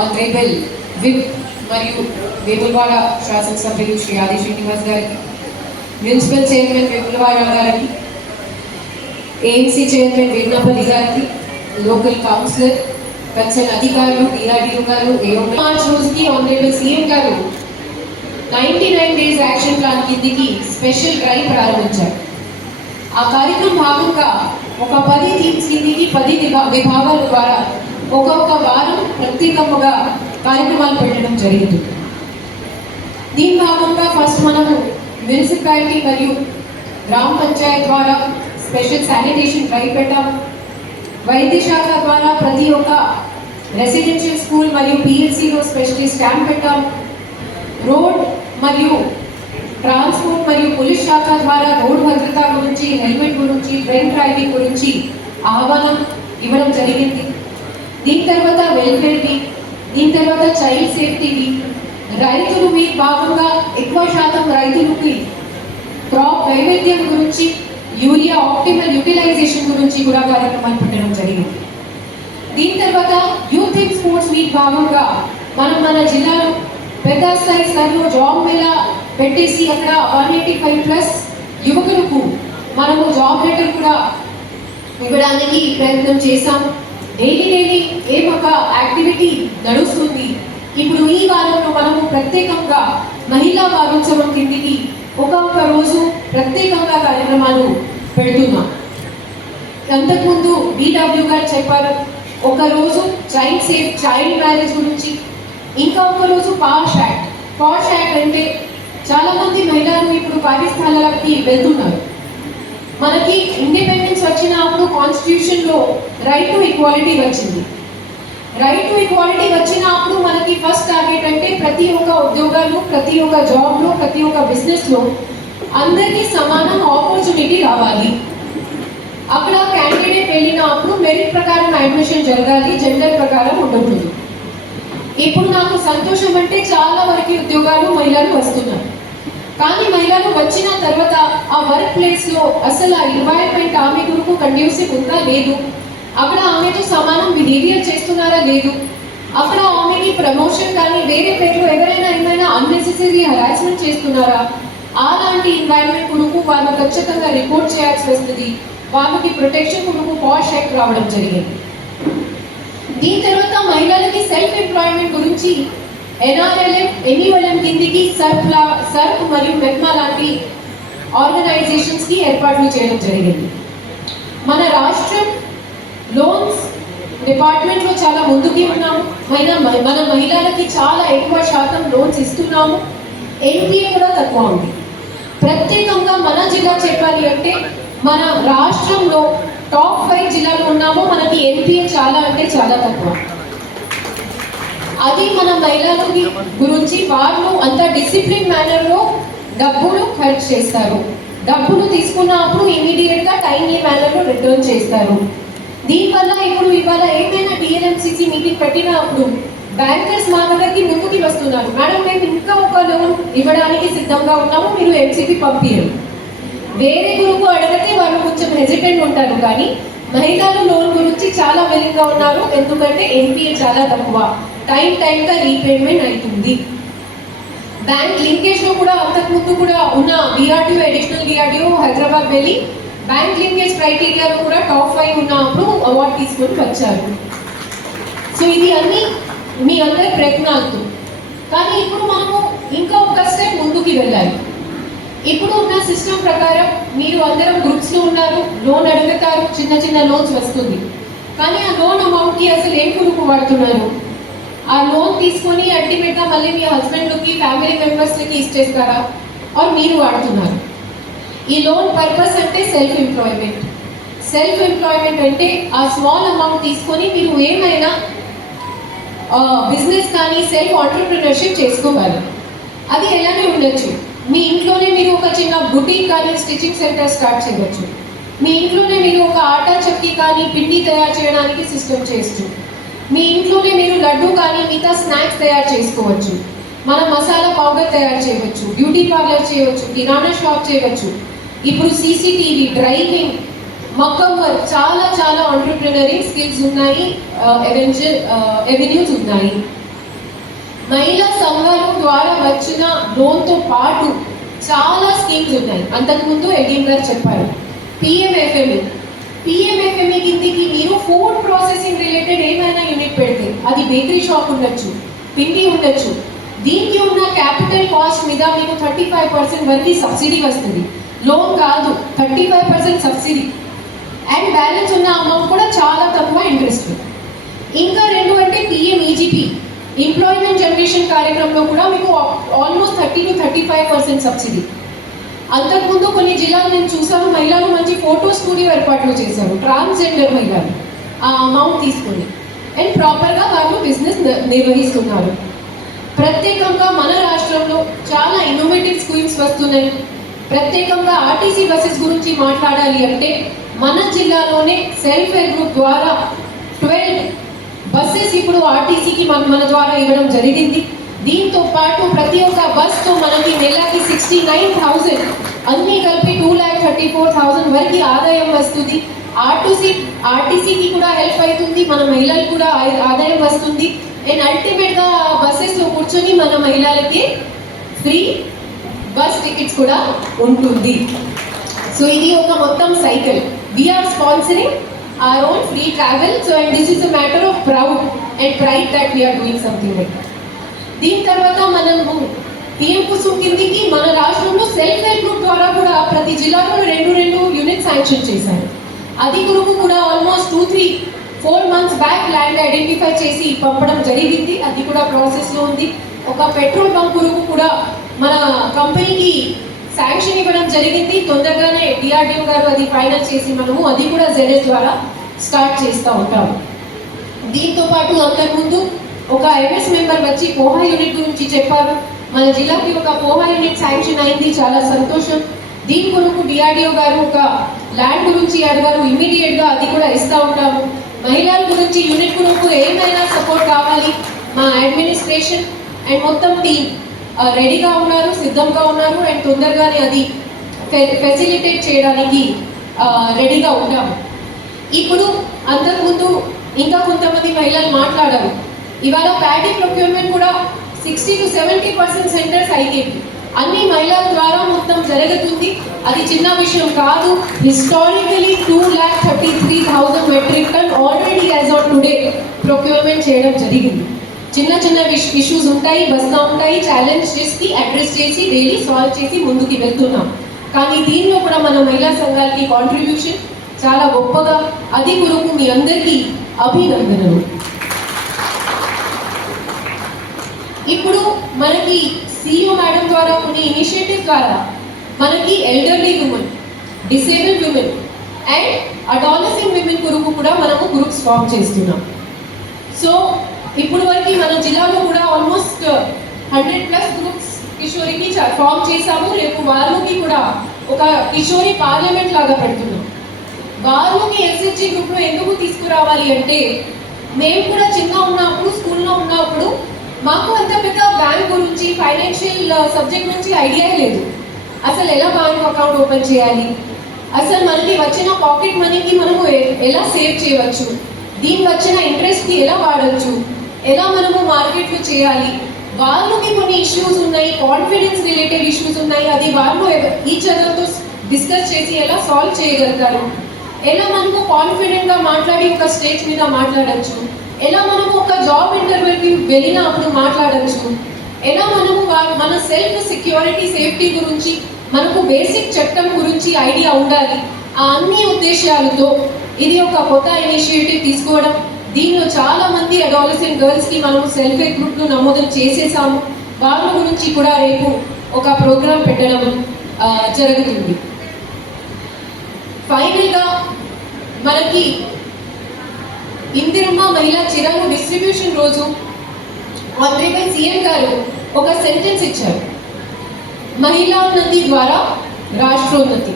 Honourable whip మరియు వేములవాడ శాసనసభ్యులు శ్రీ ఆది శ్రీనివాస్ గారికి, మున్సిపల్ చైర్మన్ వేములవాడ గారికి, ఏఎంసీ చైర్మన్ వేమనపల్లి గారికి, లోకల్ కౌన్సిలర్ కన్సర్న్ అధికారులు, డిఆర్డీఓ గారు, మార్చ్ రోజుకి ఆనరేబుల్ సీఎం గారు 99 డేస్ యాక్షన్ ప్లాన్ కిందికి స్పెషల్ డ్రైవ్ ప్రారంభించారు. ఆ కార్యక్రమం భాగంగా ఒక 10 టీమ్స్ కిందికి 10 విభాగాల ద్వారా ఒక్కొక్క వారం ప్రత్యేకంగా కార్యక్రమాలు పెట్టడం జరిగింది. దీని భాగంగా ఫస్ట్ మనము మున్సిపాలిటీ మరియు గ్రామ పంచాయత్ ద్వారా స్పెషల్ శానిటేషన్ డ్రైవ్ పెట్టాము. వైద్య శాఖ ద్వారా ప్రతి ఒక్క రెసిడెన్షియల్ స్కూల్ మరియు పిఎల్సిలో స్పెషలిస్ట్ క్యాంప్ పెట్టాము. రోడ్ మరియు ట్రాన్స్పోర్ట్ మరియు పోలీస్ శాఖ ద్వారా రోడ్ భద్రత గురించి, హెల్మెట్ గురించి, డ్రింక్ డ్రైవింగ్ గురించి ఆహ్వానం ఇవ్వడం జరిగింది. దీని తర్వాత వెల్ఫేర్ వీక్, దీని తర్వాత చైల్డ్ సేఫ్టీ వీక్, రైతులు వీక్ భాగంగా ఎక్కువ శాతం రైతులకి క్రాప్ వైవిధ్యం గురించి, యూరియా ఆప్టిమల్ యూటిలైజేషన్ గురించి కూడా కార్యక్రమాలు పెట్టడం జరిగింది. దీని తర్వాత యూత్ ఇన్ స్పోర్ట్స్ వీక్ భాగంగా మన జిల్లాలో పెద్ద స్థాయి స్థాయిలో జాబ్ మేళా పెట్టేసి అక్కడ 185+ యువకులకు మనము జాబ్ లెటర్ కూడా ఇవ్వడానికి ప్రయత్నం చేశాము. డైలీ ఏమొక యాక్టివిటీ నడుస్తుంది. ఇప్పుడు ఈ వారంలో మనము ప్రత్యేకంగా మహిళా వారోత్సవం కిందికి ఒక్కొక్క రోజు ప్రత్యేకంగా కార్యక్రమాలు పెడుతున్నాం. అంతకుముందు డిడబ్ల్యూ గారు చెప్పారు, ఒక రోజు చైల్డ్ మ్యారేజ్ గురించి, ఇంకా ఒక రోజు పాష్ యాక్ట్ అంటే చాలా మంది మహిళలు ఇప్పుడు పాకిస్తాన్లకి వెళ్తున్నారు. మనకి ఇండిపెండెన్స్ వచ్చినప్పుడు కాన్స్టిట్యూషన్లో రైట్ టు ఈక్వాలిటీ వచ్చింది. రైట్ టు ఈక్వాలిటీ వచ్చినప్పుడు మనకి ఫస్ట్ టార్గెట్ అంటే ప్రతి ఒక్క ఉద్యోగాలు, ప్రతి ఒక్క జాబ్లో, ప్రతి ఒక్క బిజినెస్లో అందరికీ సమానం ఆపర్చునిటీ రావాలి. అక్కడ క్యాండిడేట్ వెళ్ళినప్పుడు మెరిట్ ప్రకారం అడ్మిషన్ జరగాలి, జెండర్ ప్రకారం ఉండకూడదు. ఇప్పుడు నాకు సంతోషం అంటే చాలా వరకు ఉద్యోగాలు మహిళలు వస్తున్నారు. కానీ మహిళలు వచ్చిన తర్వాత ఆ వర్క్ ప్లేస్లో అసలు ఆ ఎన్వైరన్మెంట్ ఆమె కొరకు కండ్యూసివ్ ఉందా లేదు, అక్కడ ఆమెతో సమానం బిహేవియర్ చేస్తున్నారా లేదు, అక్కడ ఆమెకి ప్రమోషన్ కానీ వేరే పేర్లు ఎవరైనా ఏమైనా అన్నెసెసరీ హరాస్మెంట్ చేస్తున్నారా, అలాంటి ఎన్వైరన్మెంట్ కొరకు వాళ్ళు ఖచ్చితంగా రిపోర్ట్ చేయాల్సి వస్తుంది. వాళ్ళకి ప్రొటెక్షన్ కొరకు పాష్ యాక్ట్ రావడం జరిగింది. దీని తర్వాత మహిళలకి సెల్ఫ్ ఎంప్లాయ్మెంట్ గురించి NRLM, NULM కిందికి సర్ప్ మరియు మెట్మా లాంటి ఆర్గనైజేషన్స్కి ఏర్పాట్లు చేయడం జరిగింది. మన రాష్ట్రం లోన్స్ డిపార్ట్మెంట్లో చాలా ముందుకి ఉన్నాము. మన మహిళలకి చాలా ఎక్కువ శాతం లోన్స్ ఇస్తున్నాము. NPA కూడా తక్కువ ఉంది. ప్రత్యేకంగా మన జిల్లా చెప్పాలి అంటే మన రాష్ట్రంలో టాప్ 5 జిల్లాలు ఉన్నాము. మనకి NPA చాలా అంటే చాలా తక్కువ. అది మన మహిళలకి గురించి వాళ్ళు అంత డిసిప్లిన్ మేనర్లో డబ్బులు ఖర్చు చేస్తారు. డబ్బులు తీసుకున్నప్పుడు ఇమీడియట్గా టైమ్లీ మేనర్లో రిటర్న్ చేస్తారు. దీనివల్ల ఇప్పుడు ఇవాళ ఏమైనా DLMCC మీటింగ్ పెట్టినప్పుడు బ్యాంకర్స్ మా దగ్గరికి ముందుకి వస్తున్నారు, మేడం మేము ఇంకా ఒక లోన్ ఇవ్వడానికి సిద్ధంగా ఉన్నాము, మీరు MCP పంపించరు. వేరే గురువు అడిగితే వాళ్ళు కొంచెం హెజిటెంట్ ఉంటారు, కానీ మహిళలు లోన్ గురించి చాలా వెలిగ్గా ఉన్నారు. ఎందుకంటే NPA చాలా తక్కువ, టైంగా రీపేమెంట్ అవుతుంది. బ్యాంక్ లింకేజ్లో కూడా అంతకుముందు కూడా ఉన్న DRDO, అడిషనల్ DRDO హైదరాబాద్ వెళ్ళి బ్యాంక్ లింకేజ్ క్రైటీరియాలో కూడా టాప్ 5 ఉన్నప్పుడు అవార్డు తీసుకొని వచ్చారు. సో ఇది అన్ని మీ అందరి ప్రయత్నాలతో. కానీ ఇప్పుడు మనము ఇంకా ఒక స్టెప్ ముందుకి వెళ్ళాలి. ఇప్పుడు ఉన్న సిస్టమ్ ప్రకారం మీరు అందరం గ్రూప్స్లో ఉన్నారు, లోన్ అడుగుతారు, చిన్న లోన్స్ వస్తుంది. కానీ ఆ లోన్ అమౌంట్కి అసలు ఏం కొరకు వాడుతున్నారు? ఆ లోన్ తీసుకొని అల్టిమేట్గా మళ్ళీ మీ హస్బెండ్కి, ఫ్యామిలీ మెంబర్స్కి ఇచ్చేస్తారా, ఆర్ మీరు వాడుతున్నారు? ఈ లోన్ పర్పస్ అంటే సెల్ఫ్ ఎంప్లాయ్మెంట్ అంటే ఆ స్మాల్ అమౌంట్ తీసుకొని మీరు ఏమైనా బిజినెస్ కానీ సెల్ఫ్ ఆంటర్ప్రినర్షిప్ చేసుకోవాలి. అది ఎలానే ఉండొచ్చు. మీ ఇంట్లోనే మీరు ఒక చిన్న బుటీక్ కానీ స్టిచ్చింగ్ సెంటర్ స్టార్ట్ చేయవచ్చు. మీ ఇంట్లోనే మీరు ఒక ఆటా చక్కీ కానీ పిండి తయారు చేయడానికి సిస్టమ్ చేయొచ్చు. మీ ఇంట్లోనే మీరు లడ్డు కానీ మిగతా స్నాక్స్ తయారు చేసుకోవచ్చు. మన మసాలా పౌడర్ తయారు చేయవచ్చు, బ్యూటీ పార్లర్ చేయవచ్చు, కిరాణా షాప్ చేయవచ్చు. ఇప్పుడు CCTV, డ్రైవింగ్, మగ్గం వర్క్, చాలా చాలా ఆంటర్ప్రినరీ స్కిల్స్ ఉన్నాయి, ఎవెన్యూస్ ఉన్నాయి. మహిళా సంఘాలు ద్వారా వచ్చిన లోన్తో పాటు చాలా స్కీమ్స్ ఉన్నాయి. అంతకుముందు ఎడిఎం గారు చెప్పారు. పిఎంఎఫ్ఎంఈ కిందికి మీరు ఫుడ్ ప్రాసెసింగ్ రిలేటెడ్ ఏమైనా యూనిట్ పెడితే, అది బేకరీ షాప్ ఉండొచ్చు, పిండి ఉండొచ్చు, దీనికి ఉన్న క్యాపిటల్ కాస్ట్ మీద మీకు 35% వరకు సబ్సిడీ వస్తుంది. లోన్ కాదు, 35% సబ్సిడీ. అండ్ బ్యాలెన్స్ ఉన్న అమౌంట్ కూడా చాలా తక్కువ ఇంట్రెస్ట్. ఇంకా రెండు అంటే పిఎంఈజీపీ, ఎంప్లాయ్మెంట్ జనరేషన్ కార్యక్రమంలో కూడా మీకు ఆల్మోస్ట్ 30 to 35% సబ్సిడీ. అంతకుముందు కొన్ని జిల్లాలు నేను చూసాను, మహిళలు మంచి ఫోటో స్టూడియో ఏర్పాట్లు చేశారు, ట్రాన్స్జెండర్ మహిళలు ఆ అమౌంట్ తీసుకొని అండ్ ప్రాపర్గా వాళ్ళు బిజినెస్ నిర్వహిస్తున్నారు. ప్రత్యేకంగా మన రాష్ట్రంలో చాలా ఇన్నోవేటివ్ స్కీమ్స్ వస్తున్నాయి. ప్రత్యేకంగా ఆర్టీసీ బస్సెస్ గురించి మాట్లాడాలి అంటే మన జిల్లాలోనే సెల్ఫ్ హెల్ప్ గ్రూప్ ద్వారా 12 బస్సెస్ ఇప్పుడు ఆర్టీసీకి మన ద్వారా ఇవ్వడం జరిగింది. దీంతో పాటు ప్రతి ఒక్క బస్తో మనకి నెలకి 69,000, అన్నీ కలిపి 2,34,000 వరకు ఆదాయం వస్తుంది. ఆర్టీసీకి కూడా హెల్ప్ అవుతుంది, మన మహిళలకు కూడా ఆదాయం వస్తుంది. అండ్ అల్టిమేట్గా బస్సెస్లో కూర్చొని మన మహిళలకి ఫ్రీ బస్ టికెట్స్ కూడా ఉంటుంది. సో ఇది ఒక మొత్తం cycle. We are sponsoring our own free travel, so and this is a matter of pride that we are doing something like that. దీని తర్వాత మనము పిఎం కుసుమ్ కిందికి మన రాష్ట్రంలో సెల్ఫ్ హెల్ప్ గ్రూప్ ద్వారా కూడా ప్రతి జిల్లాలో 2 యూనిట్ శాంక్షన్ చేశారు. అది కొరకు కూడా almost 2-3-4 months back land identify చేసి పంపడం జరిగింది. అది కూడా ప్రాసెస్లో ఉంది. ఒక పెట్రోల్ బంక్ కొరకు కూడా మన కంపెనీకి శాంక్షన్ ఇవ్వడం జరిగింది. తొందరగానే డిఆర్డిఓ గారు అది ఫైనల్ చేసి మనము అది కూడా జెడ్ఎస్ ద్వారా స్టార్ట్ చేస్తూ ఉంటాము. దీంతో పాటు అంతకుముందు ఒక ఎంఎస్ మెంబర్ వచ్చి పోహా యూనిట్ గురించి చెప్పారు. మన జిల్లాకి ఒక పోహా యూనిట్ శాంక్షన్ అయింది, చాలా సంతోషం. దీని కొరకు డిఆర్డిఓ గారు ఒక ల్యాండ్ గురించి అడిగారు, ఇమీడియట్గా అది కూడా ఇస్తూ ఉంటాము. మహిళల గురించి యూనిట్ కొరకు ఏమైనా సపోర్ట్ కావాలి, మా అడ్మినిస్ట్రేషన్ అండ్ మొత్తం టీం రెడీగా ఉన్నారు, సిద్ధంగా ఉన్నారు. అండ్ తొందరగానే అది ఫెసిలిటేట్ చేయడానికి రెడీగా ఉంటాము. ఇప్పుడు అంతకుముందు ఇంకా కొంతమంది మహిళలు మాట్లాడారు. ఇవాళ ప్యాడీ ప్రొక్యూర్మెంట్ కూడా 60 to 70% సెంటర్స్ అయిపోయింది. అన్ని మహిళల ద్వారా మొత్తం జరుగుతుంది. అది చిన్న విషయం కాదు. Historically 2,33,000 metric ton already as on today procurement చేయడం జరిగింది. చిన్న ఇష్యూస్ ఉంటాయి, వస్తూ ఉంటాయి, ఛాలెంజ్ చేసి అడ్రస్ చేసి డైలీ సాల్వ్ చేసి ముందుకు వెళ్తున్నాం. కానీ దీనిలో కూడా మన మహిళా సంఘాలకి కాంట్రిబ్యూషన్ చాలా గొప్పగా, అది కొరకు మీ అందరికీ అభినందనలు. ఇప్పుడు మనకి సిఇఓ మేడం ద్వారా కొన్ని ఇనిషియేటివ్ ద్వారా మనకి elderly women, disabled women and adolescent women కొరకు కూడా మనము గ్రూప్స్ ఫామ్ చేస్తున్నాం. సో ఇప్పుడు వరకు మన జిల్లాలో కూడా ఆల్మోస్ట్ 100+ గ్రూప్స్ కిషోరికి ఫామ్ చేశాము. రేపు వాళ్ళకి కూడా ఒక కిషోరి పార్లమెంట్ లాగా పెడుతున్నాం. వాళ్ళకి ఎస్హెచ్జి గ్రూప్లో ఎందుకు తీసుకురావాలి అంటే, మేము కూడా చిన్న ఉన్నప్పుడు స్కూల్లో ఉన్నప్పుడు మాకు అంత పెద్ద బ్యాంక్ గురించి ఫైనాన్షియల్ సబ్జెక్ట్ నుంచి ఐడియా లేదు. అసలు ఎలా బ్యాంక్ అకౌంట్ ఓపెన్ చేయాలి, అసలు మనకి వచ్చిన పాకెట్ మనీకి మనము ఎలా సేవ్ చేయవచ్చు, దీనికి వచ్చిన ఇంట్రెస్ట్కి ఎలా వాడచ్చు, ఎలా మనము మార్కెట్లో చేయాలి. వాళ్ళకి కొన్ని ఇష్యూస్ ఉన్నాయి, కాన్ఫిడెన్స్ రిలేటెడ్ ఇష్యూస్ ఉన్నాయి. అది వాళ్ళు ఈచ్ అదర్తో డిస్కస్ చేసి ఎలా సాల్వ్ చేయగలుగుతారు, ఎలా మనము కాన్ఫిడెంట్గా మాట్లాడి ఒక స్టేజ్ మీద మాట్లాడచ్చు, ఎలా మనము ఒక జాబ్ ఇంటర్వ్యూకి వెళ్ళినప్పుడు మాట్లాడచ్చు, ఎలా మనము మన సెల్ఫ్ సెక్యూరిటీ సేఫ్టీ గురించి మనకు బేసిక్ చట్టం గురించి ఐడియా ఉండాలి. ఆ అన్ని ఉద్దేశాలతో ఇది ఒక కొత్త ఇనిషియేటివ్ తీసుకోవడం. దీనిలో చాలా మంది అడాలసెంట్ గర్ల్స్కి మనము సెల్ఫ్ హెల్ప్ గ్రూప్ను నమోదు చేసేసాము. వాళ్ళ గురించి కూడా రేపు ఒక ప్రోగ్రాం పెట్టడం జరుగుతుంది. ఫైనల్గా మనకి ఇందిరమ్మ మహిళా చీరలు డిస్ట్రిబ్యూషన్ రోజు ఆనరబుల్ సీఎం గారు ఒక సెంటెన్స్ ఇచ్చారు, మహిళోన్నతి ద్వారా రాష్ట్రోన్నతి.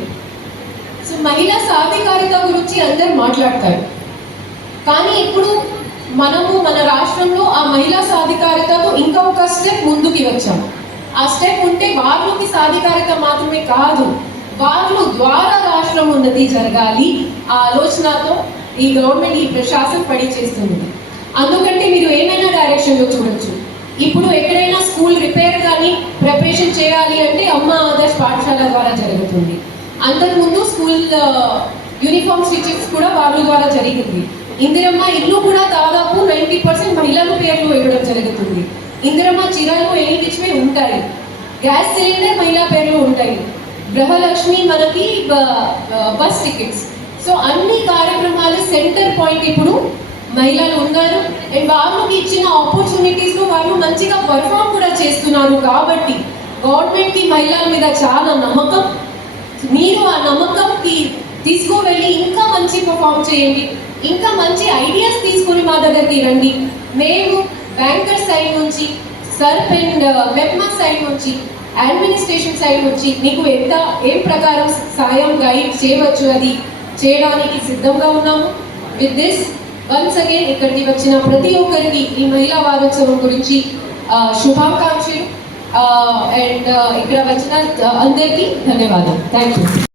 సో మహిళా సాధికారత గురించి అందరు మాట్లాడతారు, కానీ ఇప్పుడు మనము మన రాష్ట్రంలో ఆ మహిళా సాధికారతతో ఇంకా ఒక స్టెప్ ముందుకి వచ్చాము. ఆ స్టెప్ ఉంటే వాళ్ళకి సాధికారత మాత్రమే కాదు, వాళ్ళు ద్వారా రాష్ట్రం ఉన్నది జరగాలి ఆ ఆలోచనతో ఈ గవర్నమెంట్ ఈ ప్రశాసన పని చేస్తుంది. అందుకంటే మీరు ఏమైనా డైరెక్షన్లో చూడొచ్చు. ఇప్పుడు ఎక్కడైనా స్కూల్ రిపేర్ కానీ ప్రిపరేషన్ చేయాలి అంటే అమ్మ ఆదర్శ్ పాఠశాల ద్వారా జరుగుతుంది. అంతకుముందు స్కూల్ యూనిఫామ్ స్టిచెస్ కూడా వాళ్ళ ద్వారా జరిగింది. ఇందిరమ్మ ఇల్లు కూడా దాదాపు 90% మహిళల పేర్లు ఇవ్వడం జరుగుతుంది. ఇందిరమ్మ చీరలు ఎన్నిటివే ఉంటాయి. గ్యాస్ సిలిండర్ మహిళా పేర్లు ఉంటాయి. గృహలక్ష్మి మనకి బస్ టికెట్స్. సో అన్ని కార్యక్రమాలు సెంటర్ పాయింట్ ఇప్పుడు మహిళలు ఉన్నారు. అండ్ వాళ్ళకి ఇచ్చిన ఆపర్చునిటీస్లో వాళ్ళు మంచిగా పర్ఫామ్ కూడా చేస్తున్నారు. కాబట్టి గవర్నమెంట్కి మహిళల మీద చాలా నమ్మకం. మీరు ఆ నమ్మకంకి తీసుకువెళ్ళి ఇంకా మంచి పర్ఫామ్ చేయండి. ఇంకా మంచి ఐడియాస్ తీసుకొని మా దగ్గరికి రండి. మేము బ్యాంకర్ సైడ్ నుంచి, సర్ప్ అండ్ వెబ్మా సైడ్ నుంచి, అడ్మినిస్ట్రేషన్ సైడ్ నుంచి మీకు ఏం ప్రకారం సాయం గైడ్ చేయవచ్చు అది చేయడానికి సిద్ధంగా ఉన్నాము. విత్ దిస్ వన్స్ అగైన్ ఇక్కడికి వచ్చిన ప్రతి ఒక్కరికి ఈ మహిళా వారోత్సవం గురించి శుభాకాంక్షలు. అండ్ ఇక్కడ వచ్చిన అందరికీ ధన్యవాదాలు. Thank you.